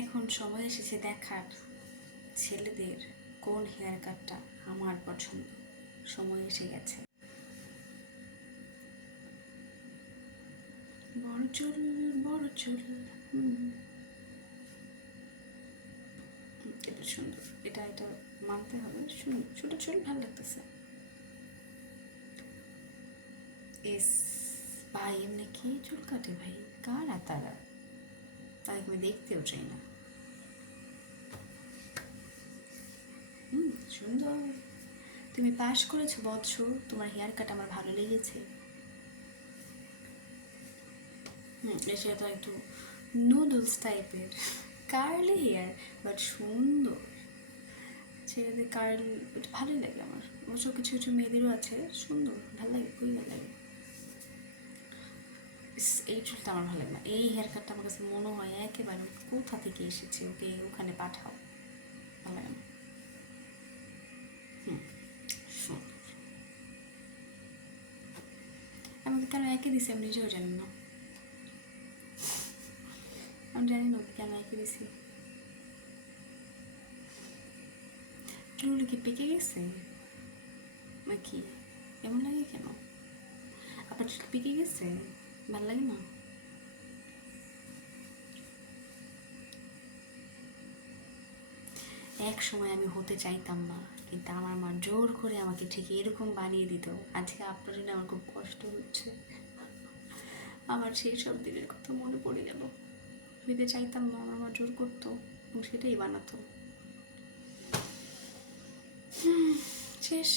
এখন সময় এসেছে দেখার ছেলেদের কোন হেয়ার কাটটা আমার পছন্দ। সময় এসে গেছে। বড় চুল বড় চুল, এটা সুন্দর, এটা এটা মানতে হবে, সুন্দর। ছোট চুল ভালো লাগতেছে। এস ভাই, এমনি কি চুল কাটে ভাই? কারা তারা? তাদেরকে আমি দেখতেও চাই না। সুন্দর। তুমি পাস করেছো বৎস, তোমার হেয়ার কাট আমার ভালো লেগেছে। এটা তো একটু নুডলস টাইপের কার্লি হেয়ার, বাট সুন্দর। ছেলেদের কার্ল এটা ভালোই লাগে আমার, অবশ্য কিছু কিছু মেয়েদেরও আছে সুন্দর, ভালো লাগে, খুবই ভালো লাগে। এই চুলটা আমার ভালো লাগে না, এই হেয়ার কাটটা আমার কাছে মনে হয় একেবারে কোথা থেকে এসেছে, ওকে ওখানে পাঠাও, ভালো লাগে না। সুন্দর। আমাকে কেন একে দিছে আমি নিজেও জানি না, আমি জানি না কেন একে দিছি। চুল কি পেকে গেছে নাকি? এমন লাগে কেন? আপনার চুল পেকে গেছে? ভালো লাগে না? এক সময় আমি হতে চাইতাম না, কিন্তু আমার মা জোর করে আমাকে ঠিক এরকম বানিয়ে দিত। আজকে আপনার জন্য আমার খুব কষ্ট হচ্ছে। আমার সেই সব দিনের কথা মনে পড়ে গেল। হইতে চাইতাম না, আমার মা জোর করতো এবং সেটাই বানাতো। শেষ।